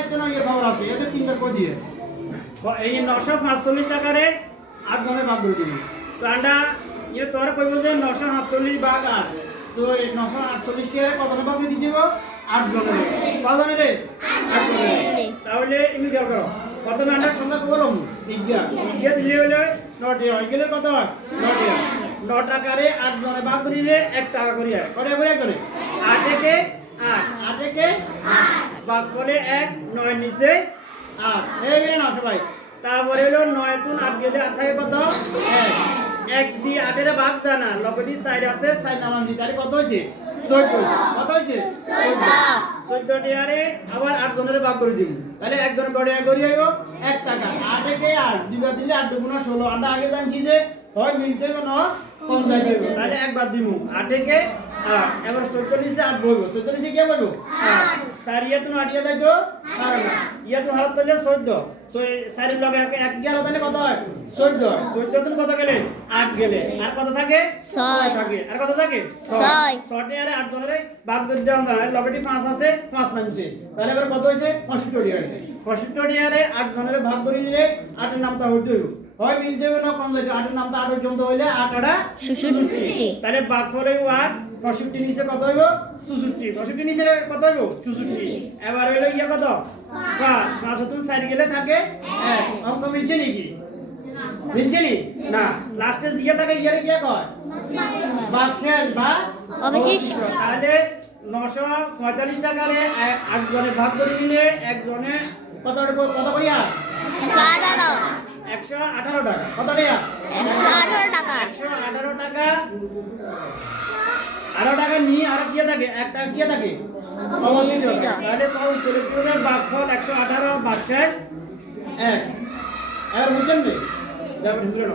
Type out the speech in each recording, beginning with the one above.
এতে না ইয়ে খবর আছে এতে 3 বার কই দিয়ে এই 945 টাকারে 8 জনের ভাগ করে দিবি তো আন্ডা ইয়ে তোরা কইব যে 948 ভাগ 8 তো 948 কে কত জনের ভাগ দিয়ে দিব 8 জনের কত জনের 8 জনের তাহলে ইমি খেয়াল করো প্রথমে আন্ডা সংখ্যা বললাম ইজ্ঞা দিলে হলে 9 টাকা হয়ে গেলে কত হয় 9 টাকা 9 টাকারে 8 জনের ভাগ দিলে 1 টাকা করিয়া করে 8 একে 8 একে 8 ভাগ করে 1 9 নিচে 8 এই গেলে না সবাই তারপরে হলো 9 তুন 8 গেলে 8 থাকে কত 1 দি 8 এর ভাগ জানা লগদি 4 আছে 4 নামাম দি তাহলে কত হইছে 14 কত হইছে 14 টাকারে আবার 8 জনের ভাগ করে দিই তাহলে এক জনের কত টাকা করি হইব 1 টাকা 8 একে 8 দিবা দিলে 8 দুগুণ 16 আমরা আগে জানছি যে হয় মিলতে হবে না কম যাবে তাহলে একবার দিমু 8 একে 8 এবার 14 নিচে 8 বইব 14 নিচে কি বইব 8 4 ইয়া তুমি 8 ইয়া দাইতো কারণ ইয়া তুমি হাত করলে 14 4 এর লগে এক গেল তাহলে কত হয় 14 তুমি কত গেলে 8 গেলে আর কত থাকে 6 থাকে আর কত থাকে 6 6 এর 8 জনের ভাগ করে দাও না লগে দি 5 আছে 5 নামছে তাহলে এবার কত হইছে 65 টাকা 65 টাকারে 8 জনের ভাগ করে দিলে 8 এর নামটা হইতে হইব হয় মিল যাবে না কম যাবে 8 এর নামটা 8 পর্যন্ত হইলে 8 আড়া 66 তাহলে ভাগ করে 8 65 নিচে কত হইব 66 65 নিচে কত হইব 66 এবার হইলো ইয়া কত 5 5 তুন 4 গেলে থাকে 1 অঙ্ক মিলছে নাকি মিলছে নি না লাস্টে জিয়া থাকে ইয়ারে কি কয় ভাগশেষ বা অবশিষ্ট তাহলে 945 টাকারে 8 জনে ভাগ করে দিলে এক জনে কত করিয়া 118 টাকা কত টাকা 118 টাকা 118 টাকা 18 টাকা নি আর কি থাকে 1 টাকা কি থাকে অবশিষ্ট তাহলে তার উত্তরে কি হবে ভাগফল 118 ভাগশেষ 1 আর বুঝছেন না যাবে ঢুকে না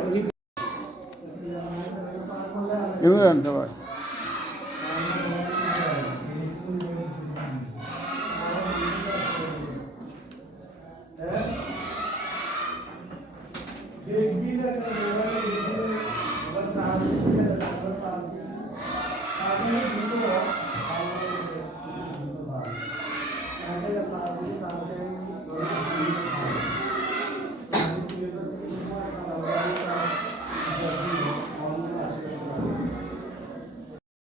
ইমরান সবাই Thank you.